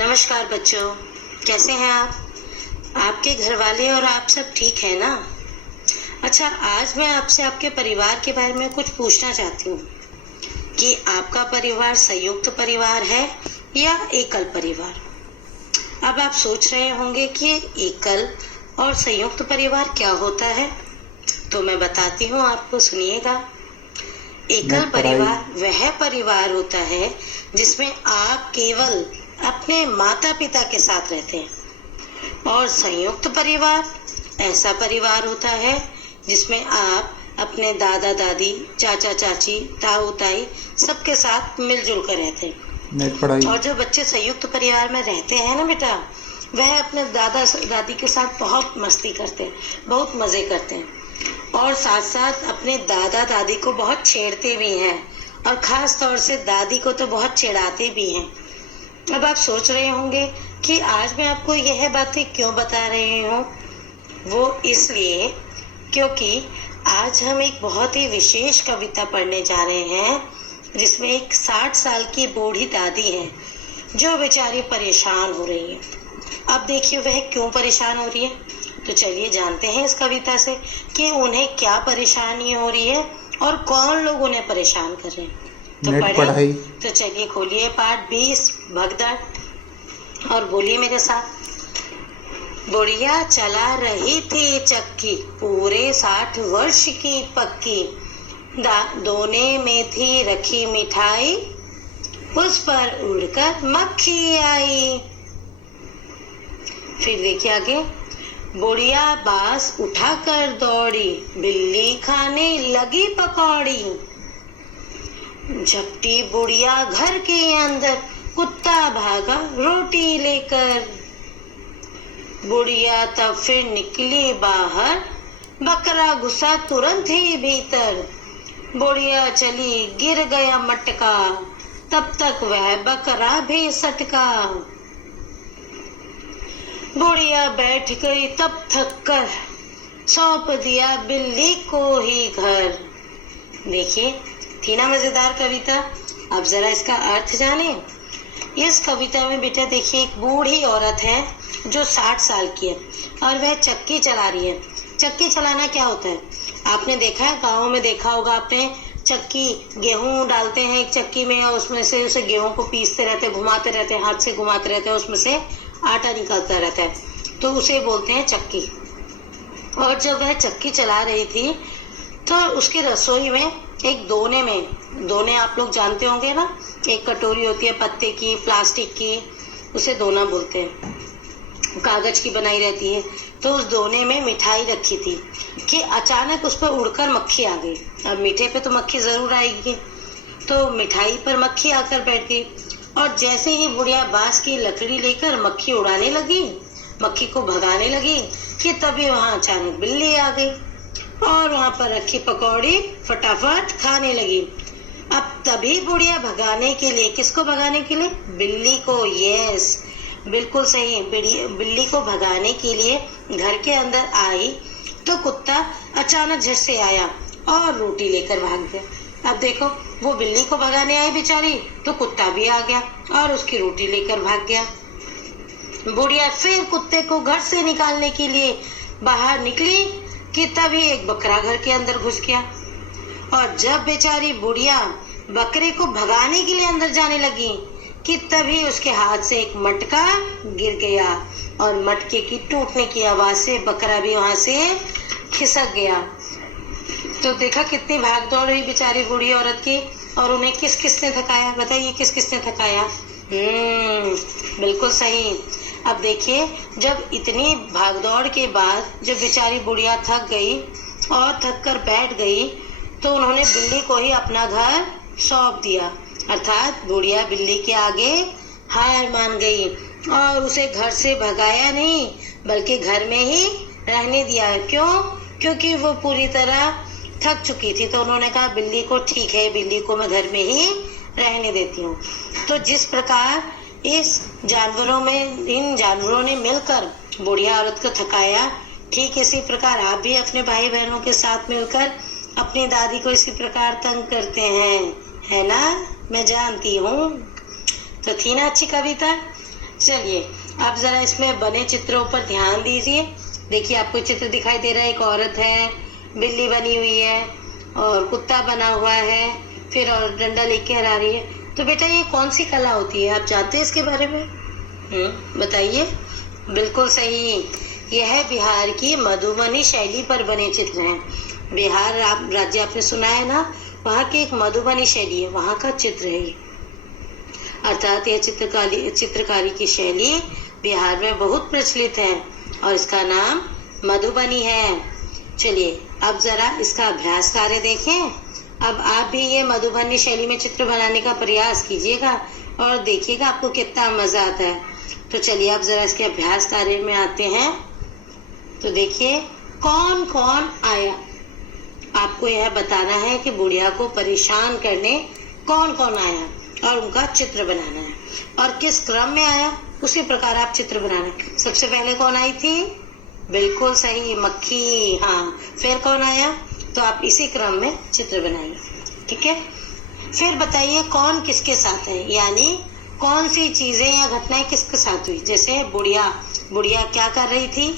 नमस्कार बच्चों, कैसे हैं आप? आपके घर वाले और आप सब ठीक है ना? अच्छा, आज मैं आपसे आपके परिवार के बारे में कुछ पूछना चाहती हूँ कि आपका परिवार संयुक्त परिवार है या एकल परिवार? अब आप सोच रहे होंगे कि एकल और संयुक्त परिवार क्या होता है, तो मैं बताती हूँ आपको, सुनिएगा। एकल परिवार वह परिवार होता है जिसमें आप केवल अपने माता पिता के साथ रहते हैं, और संयुक्त परिवार ऐसा परिवार होता है जिसमें आप अपने दादा दादी, चाचा चाची, ताऊ ताई सबके साथ मिलजुल कर रहते हैं। और जो बच्चे संयुक्त परिवार में रहते हैं ना बेटा, वह अपने दादा दादी के साथ बहुत मस्ती करते हैं, बहुत मजे करते हैं, और साथ साथ अपने दादा दादी को बहुत छेड़ते भी हैं, और खास तौर से दादी को तो बहुत चिढ़ाते भी हैं। अब आप सोच रहे होंगे कि आज मैं आपको यह बातें क्यों बता रही हूँ। वो इसलिए क्योंकि आज हम एक बहुत ही विशेष कविता पढ़ने जा रहे हैं, जिसमें एक 60 साल की बूढ़ी दादी है जो बेचारी परेशान हो रही है। अब देखिए वह क्यों परेशान हो रही है, तो चलिए जानते हैं इस कविता से कि उन्हें क्या परेशानी हो रही है और कौन लोग उन्हें परेशान कर रहे हैं। तो पढ़े, तो चलिए खोलिए पाठ 20 भगदड़ और बोलिए मेरे साथ। बुढ़िया चला रही थी चक्की, पूरे 60 वर्ष की पक्की, दोने में थी रखी मिठाई, उस पर उड़कर मक्खी आई। फिर देखिए आगे। बुढ़िया बांस उठाकर दौड़ी, बिल्ली खाने लगी पकौड़ी, झपटी बुढ़िया घर के अंदर, कुत्ता भागा रोटी लेकर। बुढ़िया तब फिर निकली बाहर, बकरा घुसा तुरंत ही भीतर। बुढ़िया चली गिर गया मटका, तब तक वह बकरा भी सटका। बुढ़िया बैठ गई तब थक कर, सौंप दिया बिल्ली को ही घर। देखिए थी ना मजेदार कविता। अब जरा इसका अर्थ जाने। इस कविता में बेटा देखिए एक बूढ़ी औरत है जो 60 साल की है और वह चक्की चला रही है। चक्की चलाना क्या होता है, आपने देखा है, गाँव में देखा होगा आपने। चक्की, गेहूं डालते हैं एक चक्की में और उसमें से उसे गेहूं को पीसते रहते हैं, घुमाते रहते हैं, हाथ से घुमाते रहते हैं, उसमें से आटा निकलता रहता है, तो उसे बोलते हैं चक्की। और जब वह चक्की चला रही थी तो उसकी रसोई में एक दोने आप लोग जानते होंगे ना, एक कटोरी होती है पत्ते की, प्लास्टिक की, उसे दोना बोलते हैं, कागज की बनाई रहती है। तो उस दोने में मिठाई रखी थी कि अचानक उस पर उड़कर मक्खी आ गई। अब मीठे पे तो मक्खी जरूर आएगी, तो मिठाई पर मक्खी आकर बैठ गई, और जैसे ही बुढ़िया बांस की लकड़ी लेकर मक्खी उड़ाने लगी, मक्खी को भगाने लगी, कि तभी वहां अचानक बिल्ली आ गई और वहां पर रखी पकौड़ी फटाफट खाने लगी। अब तभी बुढ़िया भगाने के लिए, किसको भगाने के लिए? बिल्ली को। यस, बिल्कुल सही, बिल्ली को भगाने के लिए घर के अंदर आई तो कुत्ता अचानक झट से आया और रोटी लेकर भाग गया। अब देखो, वो बिल्ली को भगाने आई बेचारी, तो कुत्ता भी आ गया और उसकी रोटी लेकर भाग गया। बुढ़िया फिर कुत्ते को घर से निकालने के लिए बाहर निकली कि तभी एक बकरा घर के अंदर घुस गया, और जब बेचारी बुढ़िया बकरे को भगाने के लिए अंदर जाने लगी कि तभी उसके हाथ से एक मटका गिर गया, और मटके की टूटने की आवाज से बकरा भी वहां से खिसक गया। तो देखा कितनी भागदौड़ हुई बेचारी बूढ़ी औरत की, और उन्हें किस किसने थकाया? बताइए किस किसने थकाया? बिल्कुल सही। अब देखिए, जब इतनी भागदौड़ के बाद जब बेचारी बुढ़िया थक गई और थक कर बैठ गई, तो उन्होंने बिल्ली को ही अपना घर सौंप दिया, अर्थात बुढ़िया बिल्ली के आगे हार मान गई और उसे घर से भगाया नहीं, बल्कि घर में ही रहने दिया। क्यों? क्योंकि वो पूरी तरह थक चुकी थी, तो उन्होंने कहा बिल्ली को ठीक है, बिल्ली को मैं घर में ही रहने देती हूँ। तो जिस प्रकार इन जानवरों ने मिलकर बुढ़िया औरत को थकाया, ठीक इसी प्रकार आप भी अपने भाई बहनों के साथ मिलकर अपनी दादी को इसी प्रकार तंग करते हैं, है ना? मैं जानती हूँ। तो थी ना अच्छी कविता। चलिए अब जरा इसमें बने चित्रों पर ध्यान दीजिए। देखिए आपको चित्र दिखाई दे रहा है, एक औरत है, बिल्ली बनी हुई है और कुत्ता बना हुआ है, फिर और डंडा लेके हरा रही है। तो बेटा ये कौन सी कला होती है, आप जानते हैं इसके बारे में? बताइए। बिल्कुल सही, यह बिहार की मधुबनी शैली पर बने चित्र हैं। बिहार राज्य आपने सुना है ना, वहाँ की एक मधुबनी शैली है, वहाँ का चित्र है ये। अर्थात यह चित्रकारी की शैली बिहार में बहुत प्रचलित है और इसका नाम मधुबनी है। चलिए अब जरा इसका अभ्यास कार्य देखें। अब आप भी ये मधुबनी शैली में चित्र बनाने का प्रयास कीजिएगा और देखिएगा आपको कितना मजा आता है। तो चलिए अब जरा इसके अभ्यास कार्य में आते हैं। तो देखिए कौन कौन आया, आपको यह बताना है कि बुढ़िया को परेशान करने कौन कौन आया और उनका चित्र बनाना है और किस क्रम में आया उसी प्रकार आप चित्र बनाना। सबसे पहले कौन आई थी? बिल्कुल सही, मक्खी। हाँ, फिर कौन आया? तो आप इसी क्रम में चित्र बनाइए, ठीक है। फिर बताइए कौन किसके साथ है, यानी कौन सी चीजें या घटनाएं किसके साथ हुई। जैसे बुढ़िया क्या कर रही थी?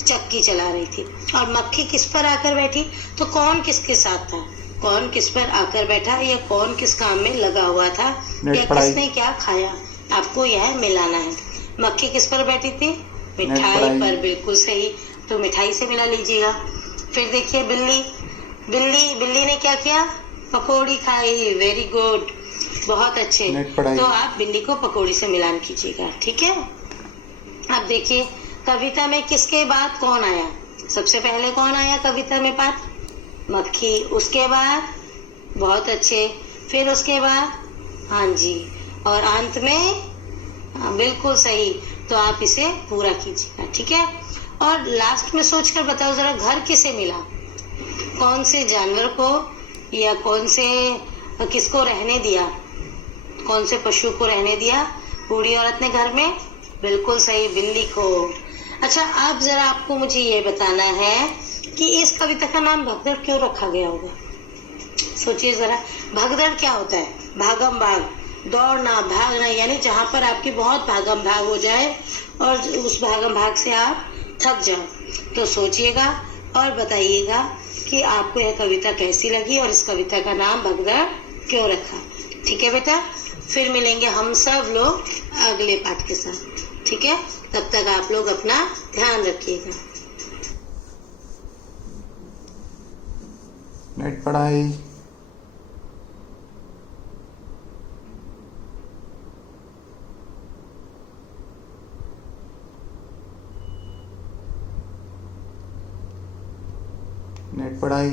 चक्की चला रही थी। और मक्खी किस पर आकर बैठी? तो कौन किसके साथ था, कौन किस पर आकर बैठा, या कौन किस काम में लगा हुआ था, या किसने क्या खाया, आपको यह मिलाना है। मक्खी किस पर बैठी थी? मिठाई पर। बिल्कुल सही, तो मिठाई से मिला लीजिएगा। फिर देखिए बिल्ली ने क्या किया? पकौड़ी खाई। वेरी गुड, बहुत अच्छे। तो आप बिल्ली को पकौड़ी से मिलान कीजिएगा, ठीक है। अब देखिए कविता में किसके बाद कौन आया? सबसे पहले कौन आया कविता में बात? मक्खी। उसके बाद? बहुत अच्छे। फिर उसके बाद? हाँ जी, और अंत में? हाँ, बिल्कुल सही। तो आप इसे पूरा कीजिएगा, ठीक है। और लास्ट में सोचकर बताओ जरा, घर किसे मिला? कौन से जानवर को, या कौन से किसको रहने दिया, कौन से पशु को रहने दिया बूढ़ी औरत ने घर में? बिल्कुल सही, बिल्ली को। अच्छा अब जरा आपको मुझे ये बताना है कि इस कविता का नाम भगदड़ क्यों रखा गया होगा। सोचिए जरा, भगदड़ क्या होता है? भागम भाग, दौड़ना, भागना, यानी जहाँ पर आपकी बहुत भागम भाग हो जाए और उस भागम भाग से आप थक जाओ। तो सोचिएगा और बताइएगा कि आपको यह कविता कैसी लगी और इस कविता का नाम भगदड़ क्यों रखा। ठीक है बेटा, फिर मिलेंगे हम सब लोग अगले पाठ के साथ, ठीक है। तब तक आप लोग अपना ध्यान रखिएगा। नेट पढ़ाई। नेट पढ़ाई।